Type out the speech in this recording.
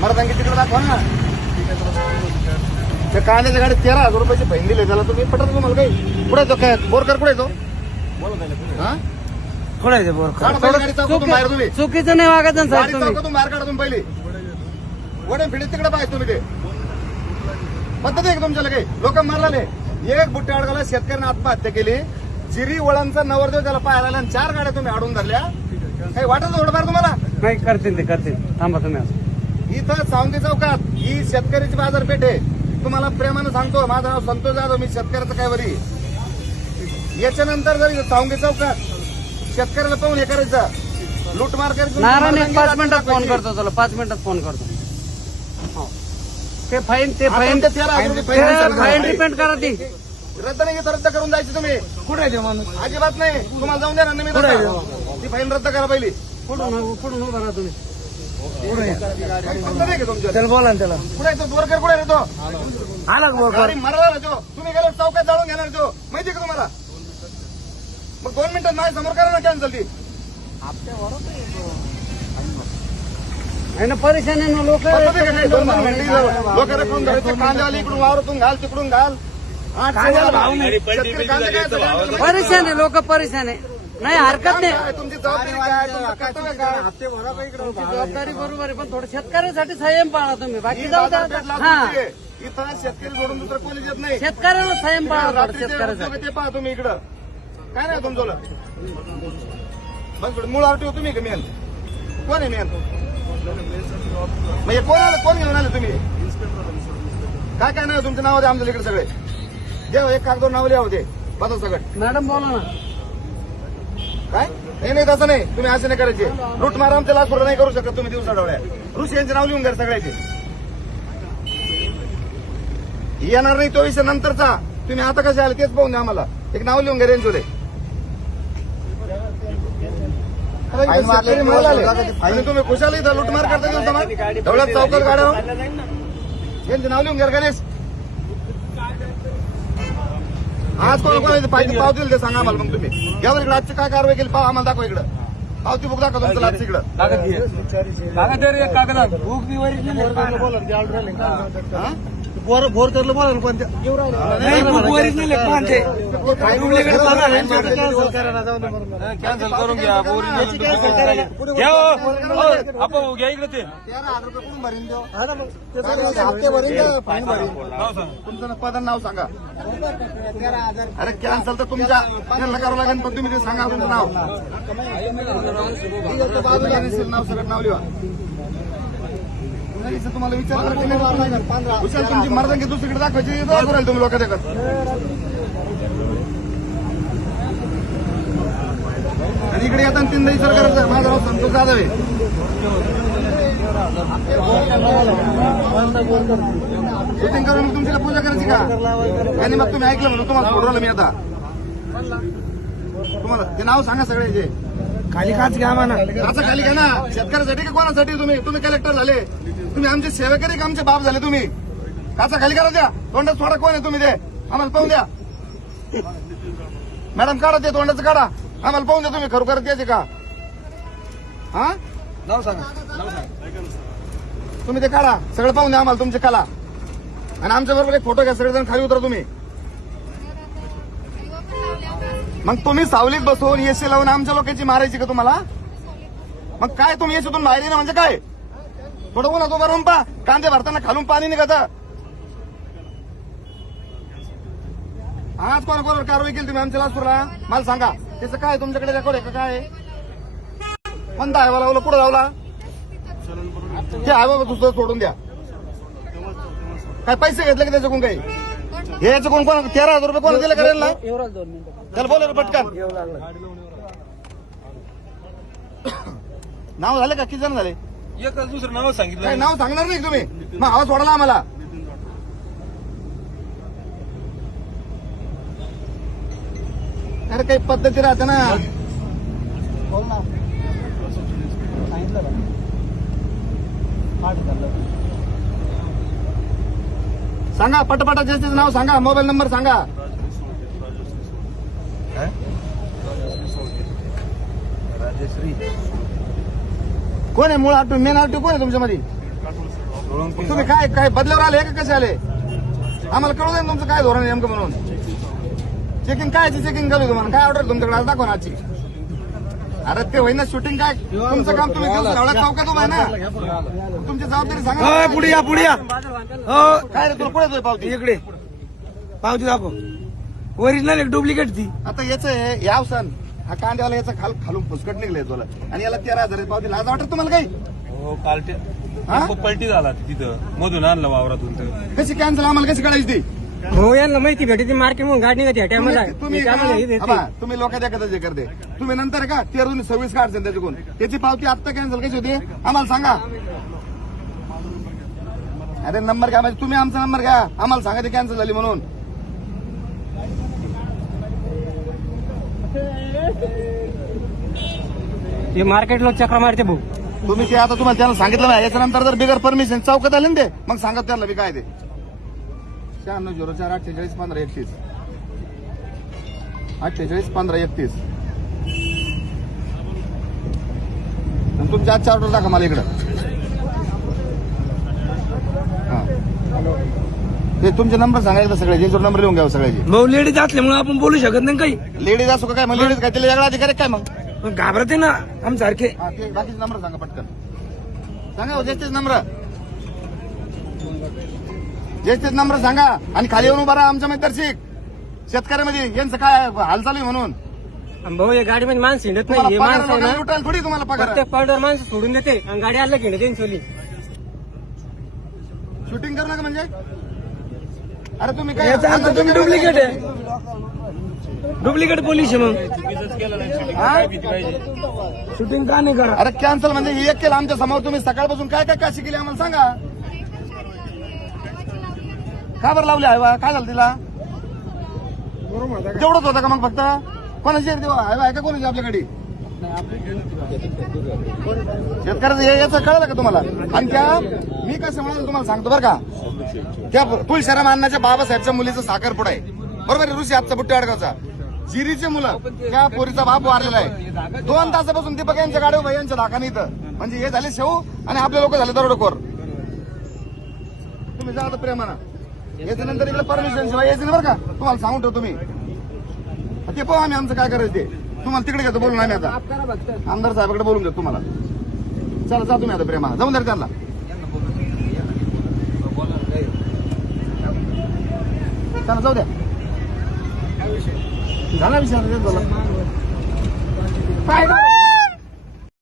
मर्दांगी तिकडे दाखवा ना. त्या कांद्याच्या गाडीत 13,000 रुपयाचे फाईन दिले त्याला. तुम्ही पटत तुम्हाला काही? कुठे तो काय बोरकर कुठे तो? हा कुठे आहे बोर काढा पहिले गाडी चौकातून बाहेर तुम्ही. चुकीचं नाही वागत ना गाडी साहेब तुम्ही. चौकातून बाहेर काढा तुम्ही पहिले. वडे फिडे तिकडे पाहिजे तुम्ही. ते पद्धत आहे का तुमच्याला काही? लोक मारले. एक बुट्टे अडगावला शेतकऱ्याने आत्महत्या केली. जिरी वळांचा नवरदेव त्याला पाहायला आला आणि 4 गाड्या तुम्ही अडून धरल्या. काही वाटत थोडंफार तुम्हाला? नाही करतील ते करतील. थांबा तुम्ही असं. इथं सावंगी चौकात ही शेतकऱ्याची बाजारपेठ आहे. तुम्हाला प्रेमानं सांगतो, माझं नाव संतोष जाधव, मी शेतकऱ्याचं काय वरी. याच्यानंतर जर सावंगी चौकात शेतकऱ्याला पाहून हे करायचं लूटमार करायचं. नारायण एक 5 मिनिटात फोन करतो तुला. 5 मिनिटात फोन करतो. हो. ते फाईन फाईन डिपेंड करा ती. रद्द नाही घेतो, रद्द करून जायची तुम्ही. कुठे आहे ते माणूस? अजिबात नाही. तुम्हाला जाऊन द्या ना. मी ती फाईन रद्द करा पहिली. कुठून उभा राहा तुम्ही. पद्धत आहे का तुमच्या? त्याला बोला ना त्याला. कुठे आहे तो? बोरकर कुठे आहे रे तो? आला का बोरकर? गाडी मारला ना तो. तुम्ही गेलो चौकात जाळून घेणार तो. माहिती का तुम्हाला? मग 2 मिनिटात माझ्या समोर करा ना कॅन्सल ती. आहे ना परेशानी ना लोक. पद्धत आहे का नाही? 2 मिनिटं लोक रखून धरायचे. कांद्यावाली इकडून वावरातून घाल, तिकडून घाल. कांद्याला भाव नाही. शेतकरी कांदे काय सगळे- परेशान आहे लोक. परेशान आहे. नाही हरकत नाही. काय तुमची जबाबदारी काय? तुमचं कर्तव्य काय? तुमची जबाबदारी बरोबर आहे पण थोडं शेतकऱ्यांसाठी संयम पाळा तुम्ही. बाकी ही जाऊ द्या. बाजारपेठ हा लातूरची आहे. इथं शेतकरी सोडून दुसरं कोणी येत नाही. शेतकऱ्याला संयम पाळा थोडं रात्री जे शेतकऱ्यासाठी. उद्योग ते पहा तुम्ही इकडं. काय नाही तुमचं बस मूळ आरटीओ तुम्ही का मेन? कोण आहे मेन? म्हणजे कोण घेऊन आले तुम्ही? काय काय नाही तुमच्या नावाचे आमच्या इकडे सगळे जे एक कागदोर नाव लिहा होते बघा सगळं. मॅडम बोला ना. काय नाही तसं नाही. तुम्ही असं नाही करायचे. लूट मारा आमच्या लाच नाही करू शकत तुम्ही दिवसा डोळ्या. ऋषी यांचे नाव लिहून घ्या सगळ्याचे. येणार नाही तो विषय नंतरचा. तुम्ही आता कसे आले तेच पाहून द्या आम्हाला. एक नाव लिहून घ्या रेंजोले. आणि तुम्ही खुशाल इथं लूटमार करता दिवसा ढवळ्यात चौकात गाड्या यांचे नाव लिहून घ्या गणेश. आज कोणाची पाहिजे पावती दिली ते सांगा आम्हाला. मग तुम्ही यावर इकडे आजची काय कारवाई केली पाहा आम्हाला. दाखवा इकडं पावती बुक दाखवा तुमचं लाच इकडं. बोरकरला बोला ना पण कॅन्सल करून घ्या. आपण घ्या इकडे ते. तुमचं पद नाव सांगा. अरे कॅन्सल तर तुमच्या त्यांना करावं लागेल पण तुम्ही ते सांगा तुमचं नाव. नाव सगळं नाव लिहा. तुम्हाला विचार तुमची मर्दांगी दुसरीकडे दाखवायची दाखवाल तुम्ही लोकांच्या आणि इकडे येताना 3 दही सरकार. माझं नाव संतोष जाधव आहे. शूटिंग करून तुमची पूजा करायची का? आणि मग तुम्ही ऐकलं म्हणून तुम्हाला सोडवलं मी आता. तुम्हाला ते नाव सांगा सगळे जे खाली काच घ्या म्हणा. असं खाली घ्या ना. शेतकऱ्यासाठी का कोणासाठी? तुम्ही कलेक्टर झाले. तुम्ही आमचे सेवेकरी का आमचे बाप झाले तुम्ही? काचा खाली करा द्या. तोंडात सोडा कोण आहे तुम्ही ते आम्हाला पाहून द्या. मॅडम काढा ते तोंडाचं काढा आम्हाला पाहून द्या. तुम्ही खरोखर द्यायचे का? हा नाव सांगा. तुम्ही ते काढा सगळं पाहून द्या आम्हाला तुमची कला. आणि आमच्या बरोबर एक फोटो घ्या. सगळेजण खाली उतरा तुम्ही. मग तुम्ही सावलीत बसून एसी लावून आमच्या लोकांची मारायची का तुम्हाला? मग काय तुम्ही एसीतून बाहेर येणं म्हणजे काय? थोडं उन्हात उभं राहून पहा. कांदे भरताना खालून पाणी निघत. आज कोणाकोणावर कारवाई केली तुम्ही आमच्या लासूरला? मला सांगा. त्याचं काय तुमच्याकडे रेकॉर्ड आहे का? काय कोणता हायवा लावला? कुठं लावला? ते हायवा दुसरं सोडून द्या. काय पैसे घेतले की त्याच्याकडून? काही हे याच्याकडून कोण 13,000 रुपये कोणा दिले करेल ना? त्याला बोला पटकन. नाव झाले का? किती जण झाले? एक दुसरं नाव सांगितलं. काय नाव सांगणार नाही तुम्ही? मग आवाज सोडला आम्हाला. अरे काही पद्धती राहते ना. सांगा पटपटा ज्याचं नाव सांगा. मोबाईल नंबर सांगा. कोण आहे मूळ आरटीओ? मेन आरटीओ कोण आहे तुमच्यामध्ये? तुम्ही काय काय बदल्यावर आले का कसे आले आम्हाला कळू दे ना तुमचं काय धोरण आहे नेमकं म्हणून. चेकिंग काय चेकिंग चालू आहे तुम्हाला काय ऑर्डर तुमच्याकडे आज दाखवा ना आजची. अरे ते होईना शूटिंग काय तुमचं काम तुम्ही एवढा चौकात उभा आहे ना तुमची जबाबदारी सांगा. पुढे या काय रे तुला पुढे येतोय पावती इकडे पावती दाखव. ओरिजिनल एक डुप्लिकेट ती. आता याचं याव सण हा कांद्यावाला याचा खालून फुसकट निघले तुला आणि याला 13,000 पावती लाज वाटत तुम्हाला काही. हो काल पलटी झाला तिथं मधून आणलं वावरातून तर. कशी कॅन्सल आम्हाला कशी कळायची ती. हो यांना माहिती भेटते मार्केट म्हणून गाडी निघते तुम्ही लोकांच्या कदा जे करते तुम्ही नंतर का 13/26 काढसेल त्याच्याकडून त्याची पावती आता कॅन्सल कशी होती आम्हाला सांगा. अरे नंबर घ्या म्हणजे तुम्ही आमचा नंबर घ्या आम्हाला सांगा ती कॅन्सल झाली म्हणून. हे मार्केट लोक चक्र मारते भाऊ. तुम्ही ते आता तुम्हाला त्यांना सांगितलं नाही याच्यानंतर जर बिगर परमिशन चौकात आले ना ते मग सांगत त्यांना बी काय ते. 9604481531 481531 तुमच्या आजच्या ऑर्डर दाखवा मला इकडं. हा ते तुमचे नंबर सांगायचं सगळे ज्यांच्यावर नंबर लिहून घ्यावं सगळ्याचे. भाऊ लेडीज असल्यामुळे आपण बोलू शकत नाही काही. लेडीज असो का काय मग लेडीज काय तिला वेगळा अधिकारी काय मग. पण घाबरते ना आमसारखे. हा ते बाकीचे नंबर सांगा पटकन सांगा ज्येष्ठच नंबर ज्येष्ठच नंबर सांगा आणि खाली येऊन उभा राहा आमच्या दर्शिक शेतकऱ्यामध्ये यांचं काय हाल चालू आहे म्हणून. भाऊ या गाडीमध्ये माणसं हिंडत नाही. हे तुम्हाला माणसं आहे पगार ना लुटायला थोडी तुम्हाला पगार. प्रत्येक पॉईंटवर माणसं सोडून देते आणि गाडी आलं की हिंडते चोली. शूटिंग करू नका म्हणजे अरे तुम्ही काय याचा अर्थ तुम्ही डुप्लिकेट आहे. डुप्लिकेट पोलीस आहे मग. शूटिंग का नाही करा. अरे कॅन्सल म्हणजे हे एक केलं आमच्या समोर तुम्ही सकाळपासून काय काय काशी केली आम्हाला सांगा. का बरं लावली आहे बा काय झालं तिला तेवढंच होतं का मग फक्त कोणाची आहे का कोणाची आपल्याकडे शेतकऱ्याचं याचं कळलं का तुम्हाला. आणि त्या मी कसं म्हणाल तुम्हाला सांगतो बरं का त्या तुळशीराम अण्णाच्या बाबासाहेबच्या मुलीचं साखरपुडा आहे बरोबर आहे. ऋषी आजचा बुट्टी अडगावचा जिरीचे मुलं त्या पोरीचा बाप वारलेला आहे. 2 तासापासून दीपक यांच्या गाडीवर यांच्या धाकाने इथं म्हणजे हे झाले शेव आणि आपले लोक झाले दरोडेखोर. तुम्ही जा आता प्रेमानं याच्यानंतर इकडे परमिशन शिवाय यायचं नाही बरं का तुम्हाला सांगून ठेवतो तुम्ही ते पाहू आम्ही आमचं काय करायचं ते तुम्हाला तिकडे घेतो बोलून आम्ही आता आमदार साहेबाकडे बोलून देतो तुम्हाला. चला जा तुम्ही आता प्रेमानं जाऊन द्या त्यांना. चला जाऊ द्या झाला विषय काय